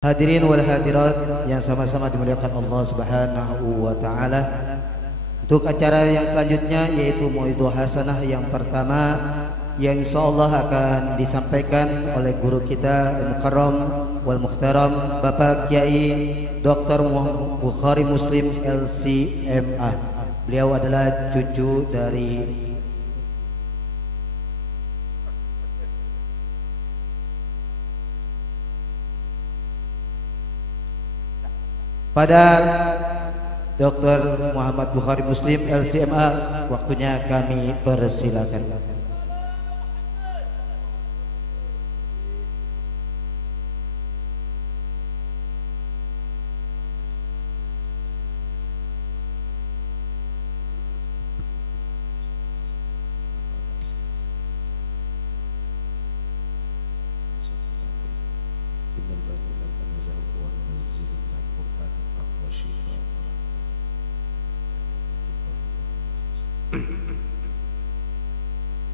Hadirin wal hadirat yang sama-sama dimuliakan Allah Subhanahu wa taala. Untuk acara yang selanjutnya yaitu Mauidhah Hasanah yang pertama yang insyaallah akan disampaikan oleh guru kita Al-Mukarram wal Muhtaram Bapak Kiai Dr. Bukhari Muslim LCMA. Beliau adalah cucu dari pada Dr. Muhammad Bukhari Muslim LCMA. Waktunya kami persilakan.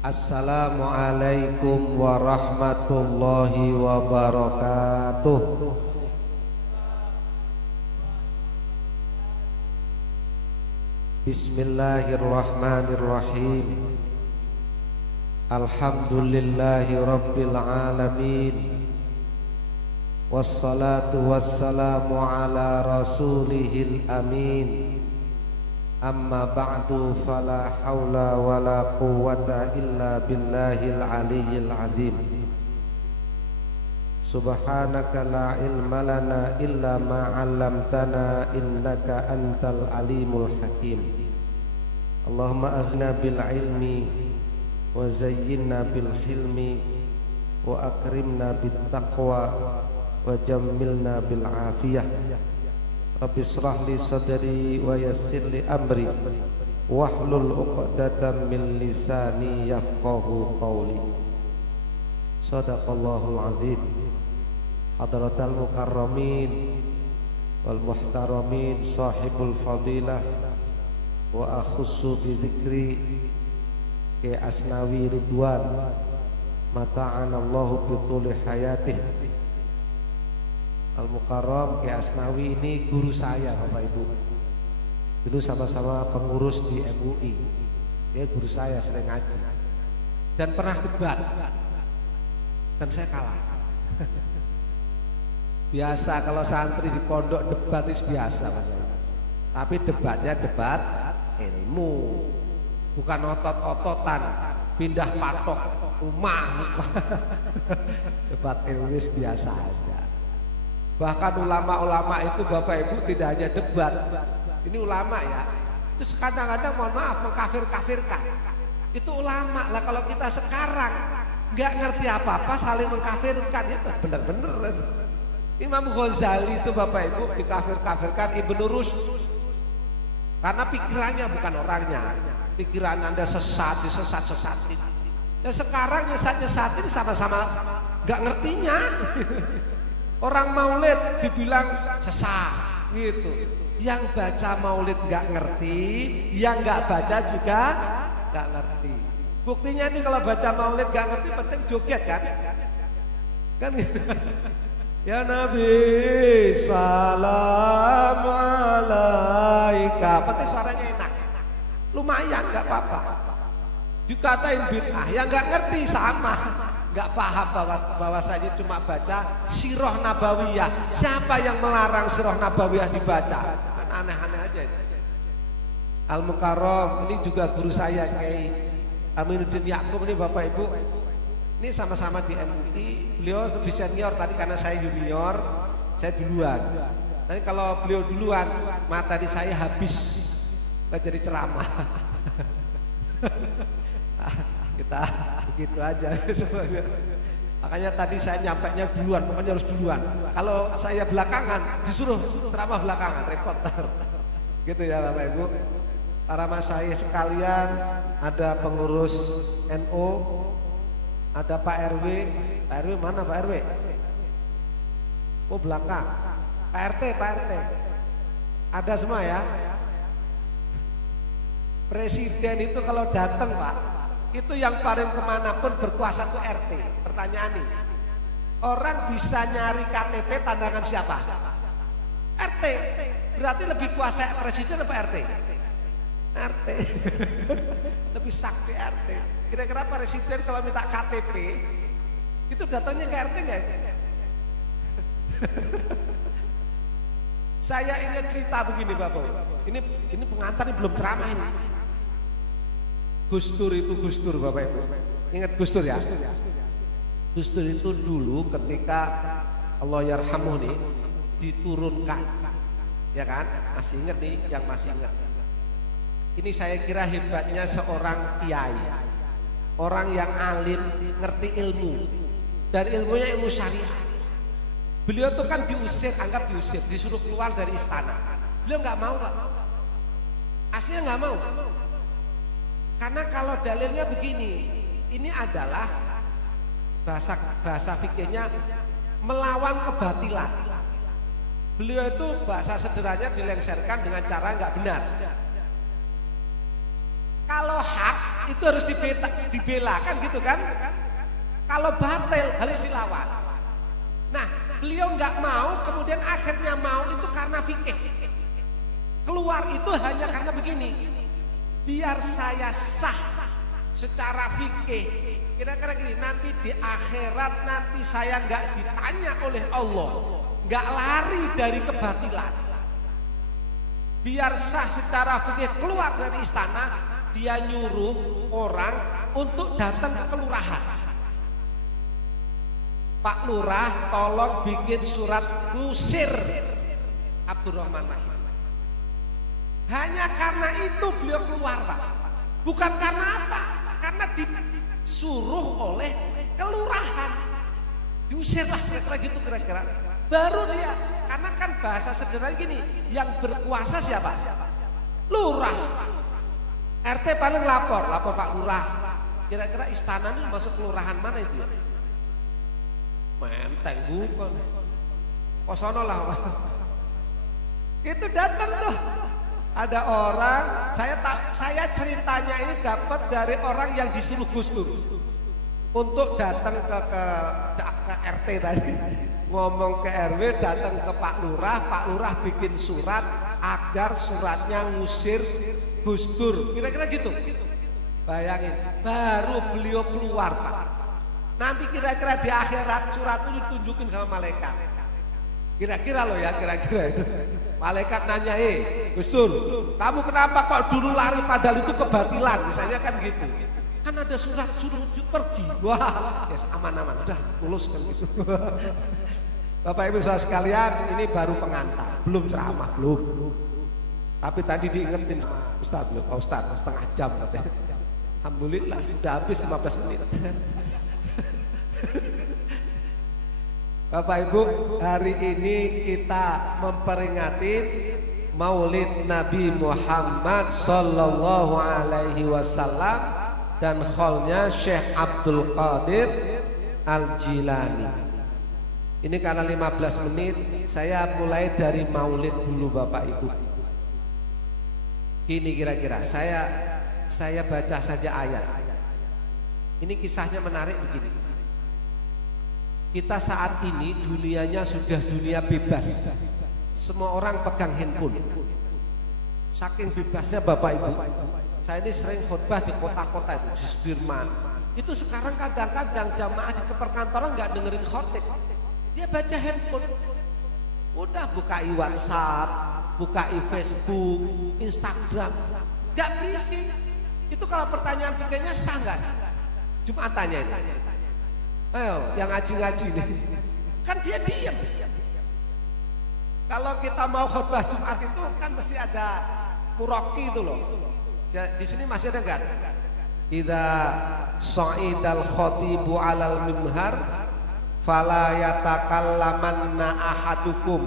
Assalamualaikum warahmatullahi wabarakatuh. Bismillahirrahmanirrahim. Alhamdulillahi rabbil alamin. Wassalatu wassalamu ala rasulihil amin. Amma ba'du fala hawla wala quwwata illa billahil aliyyil azim. Subhanaka la ilma lana illa ma 'allamtana innaka antal alimul hakim. Allahumma aghna bil ilmi wa zayyinna bil hilmi wa akrimna bit taqwa wa jammilna bil afiyah. Rabbi shrah li sadri wa yassir li amri wahlul 'uqdatam min lisani yafqahu qawli. Shadaqallahul azim. Hadratal mukarramin wal muhtaramin sahibul fadilah wa akhussu bi dzikri Ki Asnawi Ridwan mata'anallahu bi tuli hayatih. Al-Mukarram Ki Asnawi ini guru saya Bapak Ibu. Dulu sama-sama pengurus di MUI. Dia guru saya, sering ngaji. Dan pernah debat. Dan saya kalah. Biasa kalau santri di pondok debat itu biasa Mas. Tapi debatnya debat ilmu. Bukan otot-ototan, pindah patok rumah. Debat ilmu biasa aja. Bahkan ulama-ulama itu Bapak Ibu tidak hanya debat. Ini ulama ya. Terus kadang-kadang mohon maaf mengkafir-kafirkan. Itu ulama lah. Kalau kita sekarang nggak ngerti apa-apa saling mengkafirkan, itu benar-benar. Imam Ghazali itu Bapak Ibu dikafir-kafirkan Ibnu Rushd. Karena pikirannya bukan orangnya. Pikiran Anda sesat, disesat-sesatin. Ya sekarang nyesat-nyesat ini sama-sama nggak ngertinya. Orang maulid dibilang sesat gitu. Yang baca maulid nggak ngerti, yang nggak baca juga nggak ngerti. Buktinya nih kalau baca maulid nggak ngerti penting joget kan? Kan gitu. Ya Nabi salam alaika. Penting suaranya enak. Lumayan nggak apa-apa. Dikatain bid'ah, yang nggak ngerti sama. Gak paham bahwasanya cuma baca sirah nabawiyah. Siapa yang melarang sirah nabawiyah dibaca? Kan aneh-aneh aja itu. Al-Mukarram ini juga guru saya Kiai Aminuddin Yaqub ini Bapak Ibu. Ini sama-sama di MUI. Beliau lebih senior tadi karena saya junior, saya duluan. Nanti kalau beliau duluan, materi saya habis. Nggak jadi ceramah. Kita begitu aja semuanya. Makanya tadi saya nyampainya duluan, pokoknya harus duluan. Kalau saya belakangan disuruh ceramah belakangan, repot. Gitu ya Bapak Ibu. Para masyayikh sekalian, ada pengurus NU, ada Pak RW. Pak RW mana Pak RW? Oh belakang. Pak RT, Pak RT. Ada semua ya. Presiden itu kalau datang Pak, itu yang paling kemanapun berkuasa itu RT. Pertanyaan nih, Orang bisa nyari KTP tandangan siapa? RT. Berarti lebih kuasa presiden apa RT? RT. Lebih sakti RT. Kira-kira presiden kalau minta KTP itu datangnya ke RT nggak? Saya ingat cerita begini Bapak. Ini pengantar ini belum ceramah ini. Gus Dur itu Gus Dur Bapak Ibu. Ingat Gus Dur ya? Gus Dur itu dulu ketika Allah yarhamuh nih diturunkan, ya kan? Masih ingat nih, yang masih ingat. Ini saya kira hebatnya seorang kiai, orang yang alim, ngerti ilmu, dan ilmunya ilmu syariah. Beliau tuh kan diusir, anggap diusir, disuruh keluar dari istana. Beliau nggak mau, Pak. Aslinya nggak mau. Karena kalau dalilnya begini, ini adalah bahasa fikihnya melawan kebatilan. Beliau itu bahasa sederhananya dilengsarkan dengan cara nggak benar. Kalau hak itu harus dibela kan gitu kan? Kalau batil harus dilawan. Nah, beliau nggak mau, kemudian akhirnya mau itu karena fikih. Keluar itu hanya karena begini. Biar saya sah secara fikih. Kira-kira gini, nanti di akhirat nanti saya nggak ditanya oleh Allah, nggak lari dari kebatilan. Biar sah secara fikih keluar dari istana, dia nyuruh orang untuk datang ke kelurahan. Pak Lurah, tolong bikin surat ngusir Abdurrahman Wahid. Hanya karena itu beliau keluar, Pak. Bukan karena apa? Karena disuruh oleh kelurahan. Diusirlah kira-kira gitu kira-kira. Baru dia, karena kan bahasa sederhana gini, yang berkuasa siapa? Lurah. RT paling lapor Pak Lurah. Kira-kira istana ini masuk kelurahan mana itu ya? Menteng bukan. Posono lah. Itu datang tuh. Ada orang, saya ceritanya ini dapat dari orang yang disuruh Gus Dur untuk datang ke RT tadi, ngomong ke RW, datang ke Pak Lurah bikin surat agar suratnya ngusir Gus Dur, kira-kira gitu. Bayangin, baru beliau keluar Pak. Nanti kira-kira di akhirat surat itu ditunjukin sama malaikat. Kira-kira loh ya, kira-kira itu. Malaikat nanya, Gus Dur, kamu kenapa kok dulu lari padahal itu kebatilan, misalnya kan gitu. Kan ada surat suruh pergi. Wah, ya aman-aman, udah tulus kan gitu. Bapak Ibu saudara sekalian, ini baru pengantar, belum ceramah, belum. Tapi tadi diingetin Ustadz, Pak Ustadz, setengah jam katanya. Alhamdulillah, udah habis 15 menit. Bapak Ibu, hari ini kita memperingati Maulid Nabi Muhammad Sallallahu Alaihi Wasallam dan kholnya Syekh Abdul Qadir Al-Jilani. Ini karena 15 menit, saya mulai dari Maulid dulu Bapak Ibu. Ini kira-kira saya baca saja ayat. Ini kisahnya menarik begini. Kita saat ini dunianya sudah dunia bebas. Semua orang pegang handphone. Saking bebasnya Bapak Ibu. Saya ini sering khotbah di kota-kota itu, di Sudirman. Itu sekarang kadang-kadang jamaah di perkantoran nggak dengerin khotib. Dia baca handphone. Udah buka WhatsApp, buka Facebook, Instagram. Nggak berisik. Itu kalau pertanyaan fikirnya sah nggak? Jumatannya itu. Ayo, yang ngaji-ngaji nih, kan dia diam. Kalau kita mau khutbah Jumat itu kan mesti ada muroki itu loh. Di sini masih ada enggak? Idza sa'idal khatibu 'alal mimbar fala yatakallamanna ahadukum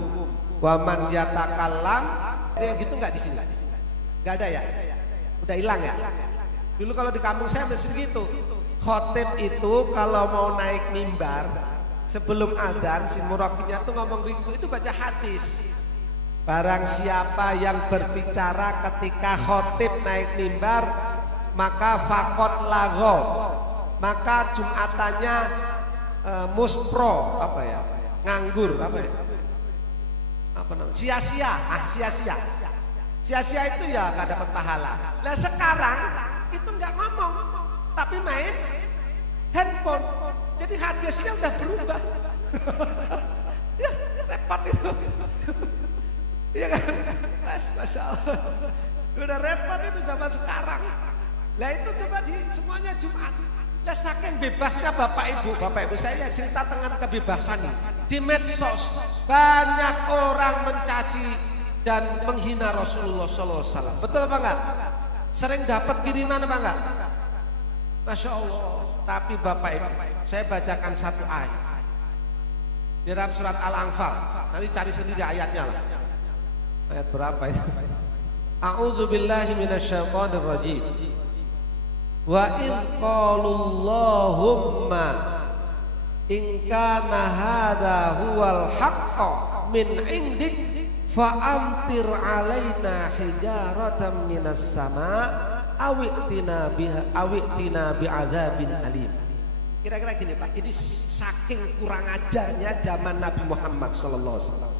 wa man yatakallam. Yang gitu enggak di sini? Enggak ada ya? Udah hilang ya? Dulu kalau di kampung saya masih gitu. Khotib itu kalau mau naik mimbar sebelum adzan si murakinya tuh ngomong begitu, itu baca hadis. Barang siapa yang berbicara ketika khotib naik mimbar maka fakot lago, maka jumatannya muspro apa ya, nganggur apa ya, apa namanya, sia-sia, sia-sia itu ya gak dapat pahala. Nah sekarang itu nggak ngomong tapi main handphone, jadi hadisnya udah berubah. Ya repot itu. Iya kan, masya Allah, udah repot itu zaman sekarang. Lah itu coba di semuanya Jumat. Lah saking bebasnya bapak ibu saya cerita tentang kebebasan di medsos, banyak orang mencaci dan menghina Rasulullah SAW. Betul apa enggak? Sering dapat kiriman apa enggak? Masya Allah. Tapi bapak ibu, saya bacakan satu ayat di dalam surat Al-Anfal. Nanti cari sendiri ayatnya lah. Ayat berapa itu? A'udzu billahi minasyaitonir rajim. Wa in qalullahumma in kana hadza huwal haqqu min indik fa amtir alaina hijaratan minas sama' awi'tina bi'adzabin alim. Kira-kira gini Pak, ini saking kurang ajarnya zaman Nabi Muhammad sallallahu alaihi wasallam.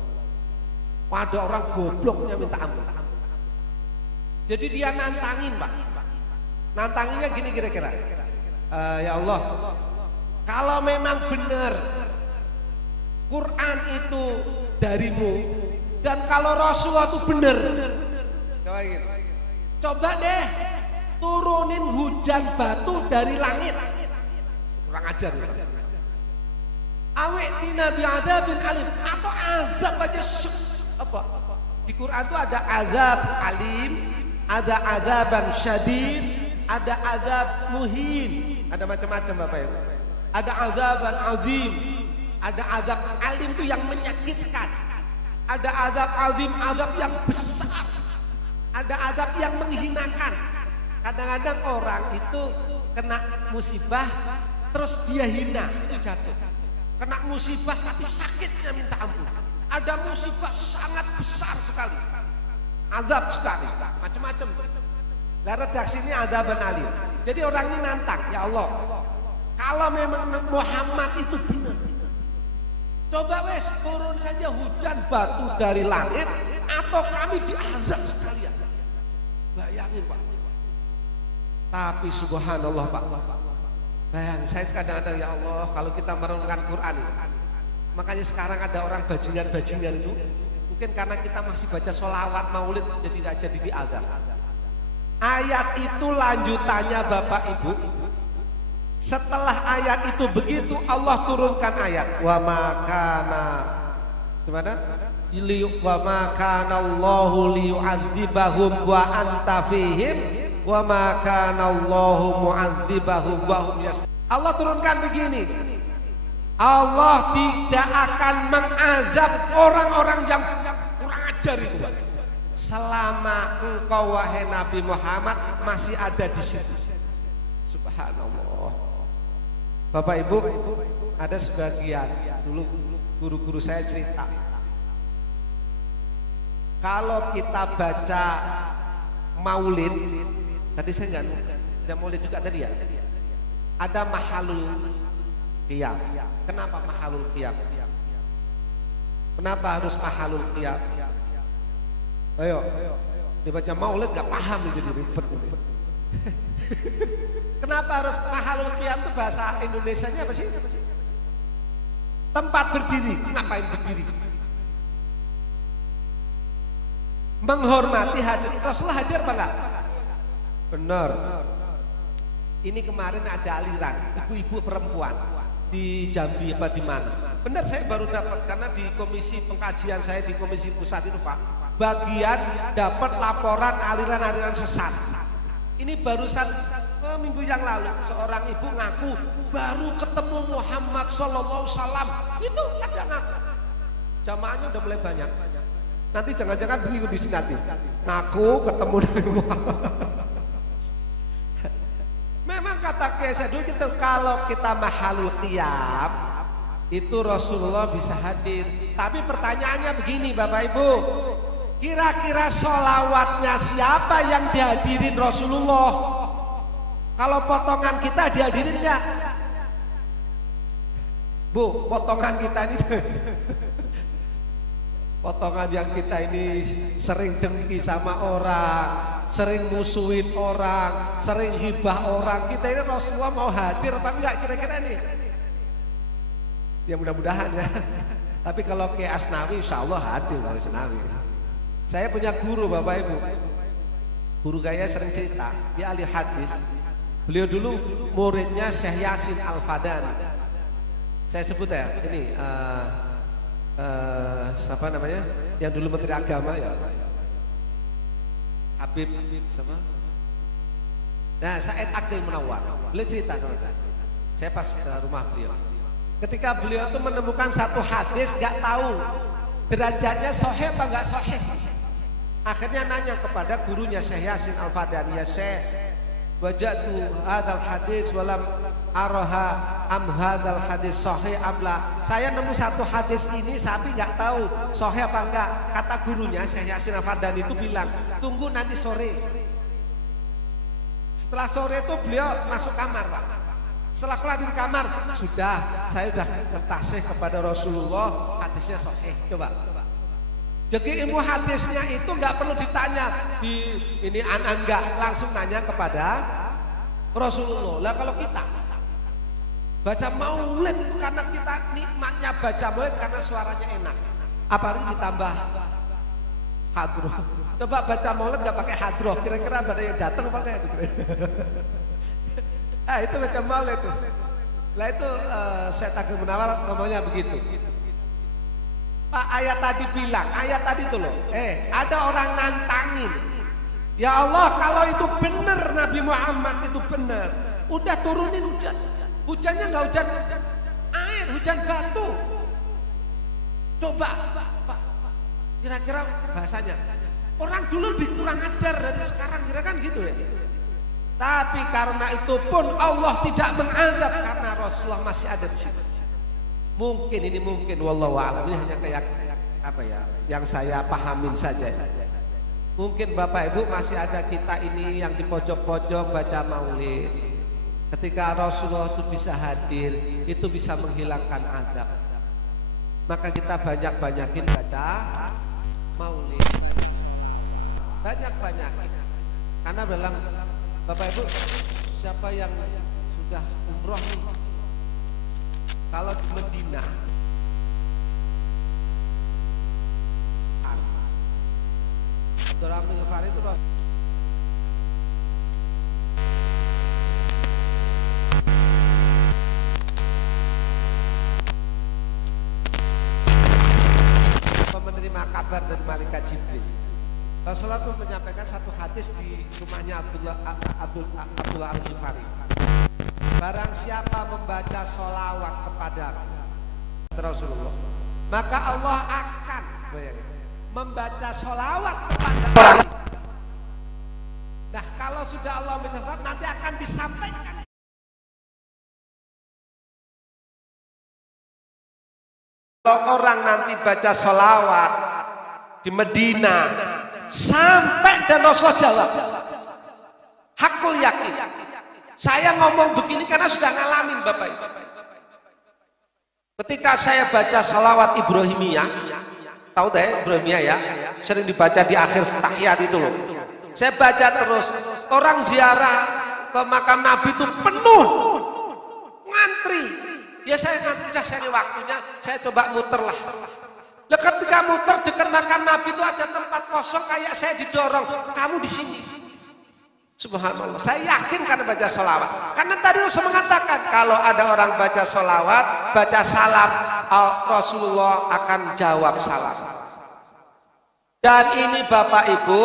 Ada orang gobloknya minta ampun. Jadi dia nantangin Pak. Nantanginnya gini kira-kira, ya Allah, kalau memang benar Quran itu darimu dan kalau Rasulullah itu benar, coba deh turunin hujan batu dari langit. Kurang ajar ya. Awi'tina bi'adzabin alim, atau azab aja apa? Di Quran itu ada azab alim, ada azaban syadid, ada azab muhin, ada macam-macam Bapak Ibu. Ada azaban azim, ada azab alim itu yang menyakitkan. Ada azab azim, azab yang besar. Ada azab yang menghinakan. Kadang-kadang orang itu kena musibah terus dia hina, itu jatuh. Kena musibah tapi sakitnya minta ampun. Ada musibah sangat besar sekali, azab sekali, macam-macam. Lah redaksinya azaban alim. Jadi orang ini nantang, ya Allah, kalau memang Muhammad itu benar, coba wes turun aja hujan batu dari langit atau kami diazab sekalian. Bayangin Pak. Tapi subhanallah Pak, bayang saya kadang-kadang ya Allah, kalau kita merenungkan Quran ini, makanya sekarang ada orang bajingan-bajingan itu mungkin karena kita masih baca sholawat maulid jadi diazab. Ayat itu lanjutannya Bapak Ibu, setelah ayat itu begitu Allah turunkan ayat wa makana gimana? Wa makana Allahu liyu'adzibahum wa anta fihim wa makana Allahu mu'adzibahum wa hum yas. Allah turunkan begini, Allah tidak akan mengazab orang-orang yang kurang ajar itu selama engkau wahai Nabi Muhammad masih ada di situ. Subhanallah. Bapak Ibu, ada sebagian dulu guru-guru saya cerita, kalau kita baca maulid, tadi saya nggak baca maulid juga tadi ya, ada mahalul qiyam. Kenapa mahalul qiyam? Kenapa harus mahalul qiyam? Ayo, dibaca maulid gak paham jadi ribet. Kenapa harus mahalul qiyam itu bahasa Indonesianya apa sih? Tempat berdiri. Ngapain berdiri? Menghormati hadir. Rasulullah hadir apa enggak? Benar. Ini kemarin ada aliran ibu-ibu perempuan di Jambi apa di mana? Benar, saya baru dapat karena di komisi pengkajian saya di komisi pusat itu Pak, bagian dapat laporan aliran-aliran sesat. Ini barusan minggu yang lalu seorang ibu ngaku baru ketemu Muhammad sallallahu alaihi wasallam. Itu ada ngaku. Jamaahnya udah mulai banyak. Nanti jangan-jangan begitu di sini nanti. Ngaku ketemu Nabi Muhammad. Memang kata Kiai Sadul gitu, kalau kita mahalul qiyam itu Rasulullah bisa hadir. Tapi pertanyaannya begini Bapak Ibu, kira-kira sholawatnya siapa yang dihadirin Rasulullah? Kalau potongan kita dihadirin enggak? Bu, potongan kita ini potongan yang kita ini sering dengki sama orang, sering musuhin orang, sering hibah orang. Kita ini Rasulullah mau hadir apa enggak kira-kira nih? Ya mudah-mudahan ya. Tapi kalau ke Asnawi insya Allah hadir kalau Asnawi. Saya punya guru Bapak Ibu. Guru saya sering cerita, dia ahli hadis. Beliau dulu muridnya Syekh Yasin Al-Fadani. Saya sebut ya, ini siapa namanya? Yang dulu Menteri Agama ya, Habib sama. Nah, Said Akil Munawwar. Beliau cerita sama saya. Saya pas ke rumah beliau. Ketika beliau itu menemukan satu hadis nggak tahu derajatnya sahih apa nggak sahih. Akhirnya nanya kepada gurunya Syekh Yasin Al-Fadani, ya Syekh, wajatu hadzal hadis walam araha am hadzal hadis sahih amla. Saya nemu satu hadis ini tapi nggak tahu sahih apa enggak. Kata gurunya Syekh Yasin Al-Fadani itu bilang, tunggu nanti sore. Setelah sore itu beliau masuk kamar, Pak. Setelah keluar di kamar, sudah saya sudah mentasih kepada Rasulullah, hadisnya sahih. Coba. Jadi ilmu hadisnya itu nggak perlu ditanya di ini enggak, langsung nanya kepada Rasulullah. Lah kalau kita baca maulid karena kita nikmatnya baca maulid karena suaranya enak, apalagi ditambah hadroh. Coba baca maulid nggak pakai hadroh, kira-kira ada yang datang apa enggak itu? Itu baca maulid tuh. Lah itu saya Akil Munawwar ngomongnya begitu. Pak, ayat tadi bilang, ayat tadi tuh loh, ada orang nantangin, ya Allah kalau itu benar Nabi Muhammad itu benar, udah turunin hujan, hujannya nggak hujan air, hujan batu. Coba Pak, kira-kira bahasanya, orang dulu lebih kurang ajar dari sekarang, kira kan gitu ya. Tapi karena itu pun Allah tidak mengazab karena Rasulullah masih ada di situ. Mungkin ini mungkin wallahu a'lam, ini hanya kayak apa ya yang saya pahamin saja. Mungkin Bapak Ibu masih ada kita ini yang di pojok-pojok baca maulid. Ketika Rasulullah itu bisa hadir, itu bisa menghilangkan azab. Maka kita banyak-banyakin baca maulid. Banyak-banyakin. Karena dalam Bapak Ibu, siapa yang sudah umroh nih? Kalau di Medina, Abdurrahman Ghifari itu menerima kabar dari malaikat Jibril. Rasulullah itu menyampaikan satu hadis di rumahnya Abdullah Al-Ghifari. Barang siapa membaca sholawat kepada Rasulullah, maka Allah akan membaca sholawat kepada orang. Nah, kalau sudah Allah membaca sholawat, nanti akan disampaikan. Kalau orang nanti baca sholawat di Medina sampai dan Rasulullah jawab, hakul yakin. Saya ngomong begini karena sudah ngalamin Bapak Ibu. Ketika saya baca salawat Ibrahimiyah, tahu deh Ibrahimiyah ya, sering dibaca di akhir tahiyat itu loh. Saya baca terus, orang ziarah ke makam Nabi itu penuh, ngantri. Ya saya ngantri, dah saya waktunya, saya coba muter lah. Ketika muter dekat makam Nabi itu ada tempat kosong, kayak saya didorong, kamu di sini. Subhanallah, saya yakin karena baca sholawat. Karena tadi Rasul mengatakan kalau ada orang baca sholawat, baca salam, Rasulullah akan jawab salam. Dan ini Bapak Ibu,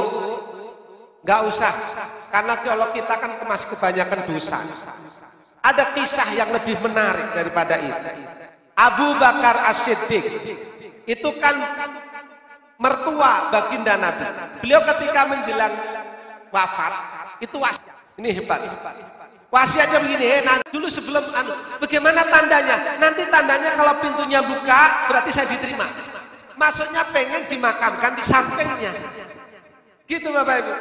nggak usah, karena kalau kita kan masih kebanyakan dosa. Ada kisah yang lebih menarik daripada itu. Abu Bakar As-Siddiq itu kan mertua baginda Nabi. Beliau ketika menjelang wafat itu wasiat. Ini hebat. Wasiatnya begini, nanti dulu sebelum bagaimana tandanya? Nanti tandanya kalau pintunya buka berarti saya diterima. Maksudnya pengen dimakamkan di sampingnya. Gitu Bapak Ibu.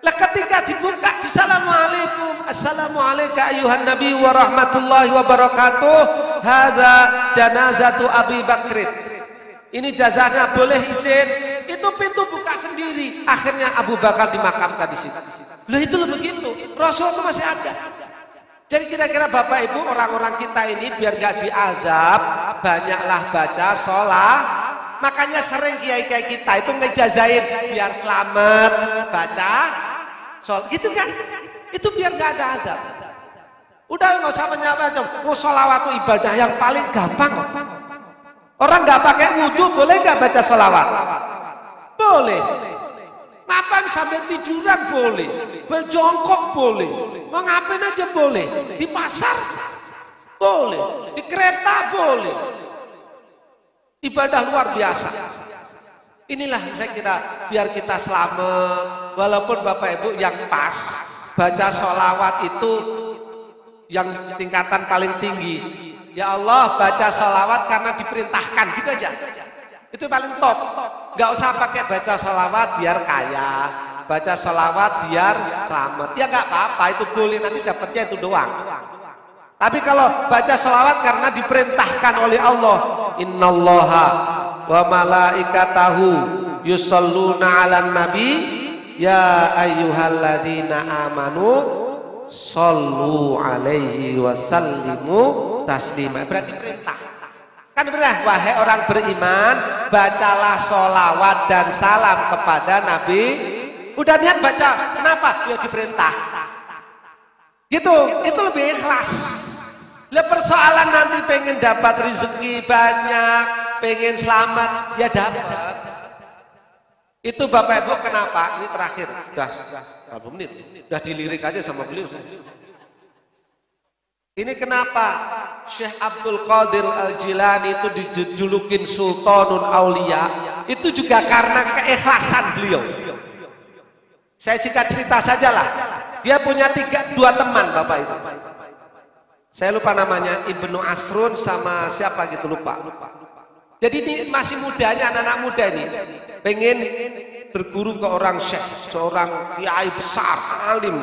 Lah ketika dibuka, assalamualaikum, assalamualaikum ayuhan nabi wa rahmatullahi wa barakatuh. hadza janazatu Abi Bakrin. Ini jenazahnya, boleh izin. Itu pintu buka sendiri. Akhirnya Abu Bakar dimakamkan di situ. Loh itu loh begitu. Rasul itu masih ada. Jadi kira-kira Bapak Ibu, orang-orang kita ini biar gak diazab, banyaklah baca sholat. Makanya sering kiai-kiai kita itu ngejazain biar selamat baca sholat. Gitu kan? Itu biar gak ada azab. Udah nggak usah macam-macam. Sholawat itu ibadah yang paling gampang. Orang nggak pakai wudhu boleh nggak baca sholawat? Boleh. Mapan sambil tiduran boleh. Berjongkok boleh. Mau ngapain aja boleh. Di pasar boleh. Di kereta boleh. Ibadah luar biasa. Inilah saya kira biar kita selamat. Walaupun Bapak Ibu yang pas baca sholawat itu yang tingkatan paling tinggi. Ya Allah, baca sholawat karena diperintahkan, gitu aja. Itu paling top. Gak usah pakai baca sholawat biar kaya, baca sholawat biar selamat. Ya gak apa-apa, itu boleh, nanti dapatnya itu doang. Tapi kalau baca sholawat karena diperintahkan oleh Allah, innallaha wa malaikatahu yusholluna 'alan nabi ya ayyuhalladzina amanu shollu alaihi wasallimu taslima. Berarti perintah. Kan benar, wahai orang beriman, bacalah sholawat dan salam kepada Nabi. Udah niat baca, kenapa? Ya diperintah. Gitu, itu lebih ikhlas. Lah persoalan nanti pengen dapat rezeki banyak, pengen selamat, ya dapat. Itu Bapak Ibu kenapa? Ini terakhir, udah 1 menit, udah dilirik aja sama beliau. Ini kenapa Syekh Abdul Qadir Al-Jilani itu dijulukin Sultanul Aulia? Itu juga karena keikhlasan beliau. Saya singkat cerita sajalah. Dia punya 2 teman Bapak Ibu. Saya lupa namanya, Ibnu Asrun sama siapa gitu lupa. Jadi ini masih mudanya, anak-anak muda ini pengen berguru ke orang syekh, seorang kiai besar, alim.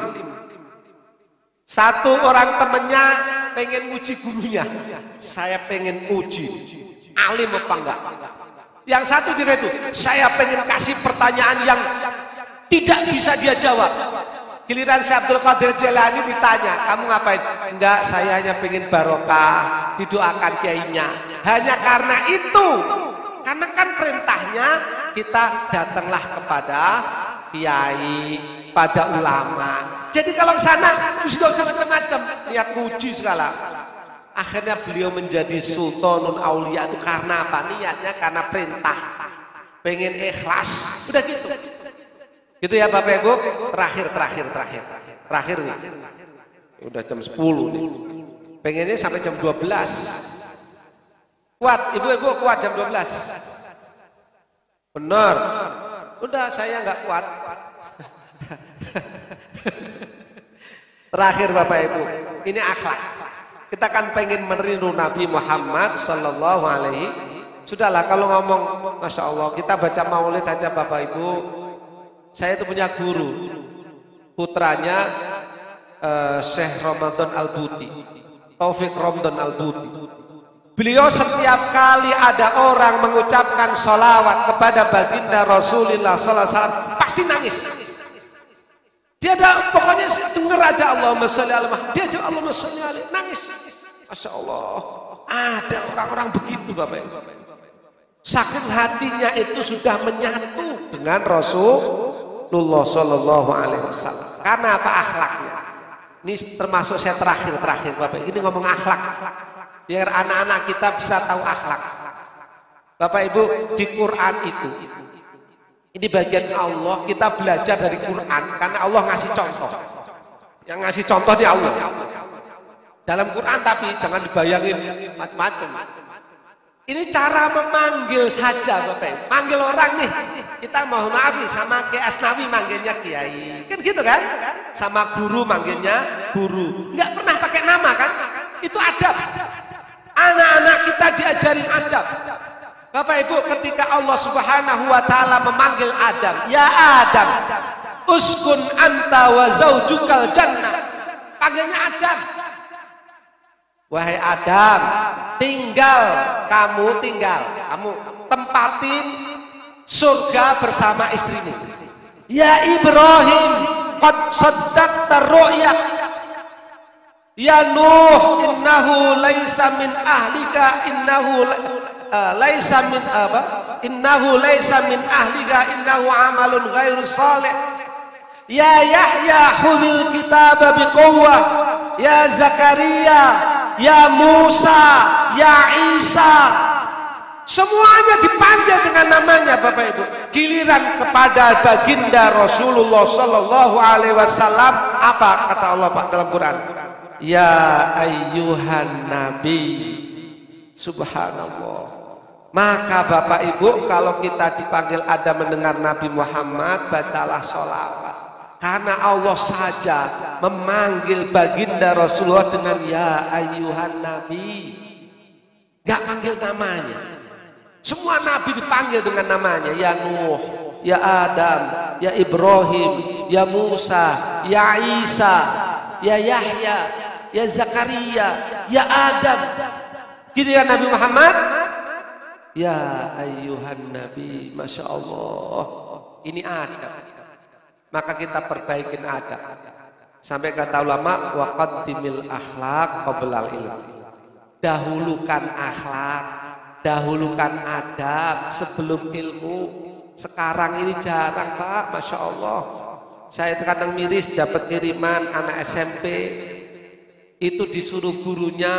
Satu orang temennya pengen uji gurunya, saya pengen uji alim apa enggak. Yang satu juga itu, saya pengen kasih pertanyaan yang tidak bisa dia jawab. Giliran Syekh Abdul Qadir Jailani ditanya, kamu ngapain? Enggak, saya hanya pengen barokah, didoakan kiainya. Hanya karena itu, karena kan perintahnya kita datanglah kepada kiai, pada ulama. Jadi kalau ke sana, sudah usah macam-macam, niat muji segala. Akhirnya beliau menjadi Sultanul Aulia itu karena apa? Niatnya karena perintah, pengen ikhlas, udah gitu. Gitu ya Bapak Ibu. Terakhir nih. Udah jam 10 nih. Pengennya sampai jam 12. Kuat, ibu-ibu kuat jam 12. Benar. Udah saya nggak kuat. Terakhir Bapak Ibu, ini akhlak. Kita kan pengen meniru Nabi Muhammad sallallahu alaihi. Sudahlah kalau ngomong Masya Allah, kita baca maulid aja Bapak Ibu. Saya itu punya guru, putranya Syekh Ramadan Al-Buti, Taufik Ramadan Al-Buti. Beliau setiap kali ada orang mengucapkan sholawat kepada baginda Rasulullah sallallahu alaihi wasallam pasti nangis. Dia ada pokoknya dengar aja Allahumma sholli ala Muhammad, dia aja Allahumma sholli alaihi, nangis. Masya Allah, ada orang-orang begitu Bapak Ibu. Saking hatinya itu sudah menyatu dengan Rasulullah Sallallahu Alaihi Wasallam. Karena apa? Akhlaknya. Ini termasuk saya terakhir Bapak. Ini ngomong akhlak. Biar anak-anak kita bisa tahu akhlak. Bapak Ibu, di Quran itu, ini bagian Allah, kita belajar dari Quran karena Allah ngasih contoh. Yang ngasih contoh di Allah. Dalam Quran tapi jangan dibayangin macam-macam. Ini cara memanggil saja Bapak Ibu. Manggil orang nih, kita mohon maaf nih sama Kiai Asnawi manggilnya Kiai. Kan gitu kan? Sama guru manggilnya guru. Nggak pernah pakai nama kan? Itu adab. Anak-anak kita diajarin adab. Bapak Ibu, ketika Allah Subhanahu wa taala memanggil Adam, "Ya Adam, uskun anta wa zaujukal jannah." Panggilnya Adam. Wahai Adam, kamu tempatin surga bersama istrimu. Ya Ibrahim, qad saddaqta ru'ya. Ya Nuh, innahu laisa min ahlika, innahu laisa min ahlika, innahu amalun ghairu salih. Ya Yahya, khudhil kitaba biquwwah. Ya Zakaria, ya Musa, ya Isa. Semuanya dipanggil dengan namanya Bapak Ibu. Giliran kepada baginda Rasulullah sallallahu alaihi wasallam, apa kata Allah Pak dalam Quran? Ya ayyuhan nabi. Subhanallah. Maka Bapak Ibu, kalau kita dipanggil ada mendengar Nabi Muhammad, bacalah sholawat. Karena Allah saja memanggil baginda Rasulullah dengan ya ayyuhan nabi. Gak panggil namanya. Semua nabi dipanggil dengan namanya. Ya Nuh, ya Adam, ya Ibrahim, ya Musa, ya Isa, ya Yahya, ya Zakaria, ya Adam. Gini kan Nabi Muhammad? Ya ayyuhan nabi. Masya Allah. Ini adab. Maka kita perbaikin adab. Sampai kata ulama, wa qaddimil akhlaq qablal ilm. Dahulukan akhlak, dahulukan adab sebelum ilmu. Sekarang ini jarang Pak, Masya Allah. Saya kadang miris dapat kiriman anak SMP, itu disuruh gurunya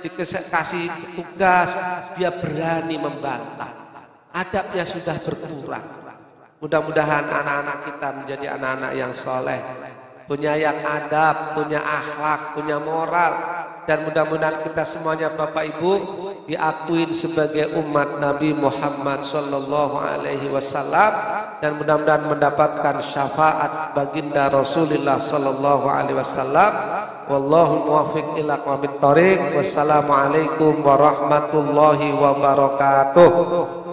dikasih tugas, dia berani membantah. Adabnya sudah berkurang. Mudah-mudahan anak-anak kita menjadi anak-anak yang soleh, punya yang adab, punya akhlak, punya moral, dan mudah-mudahan kita semuanya Bapak Ibu diakuin sebagai umat Nabi Muhammad sallallahu alaihi wasallam, dan mudah-mudahan mendapatkan syafaat baginda Rasulullah sallallahu alaihi wasallam. Wallahu muwaffiq ila aqwamit thoriq. Wassalamualaikum warahmatullahi wabarakatuh.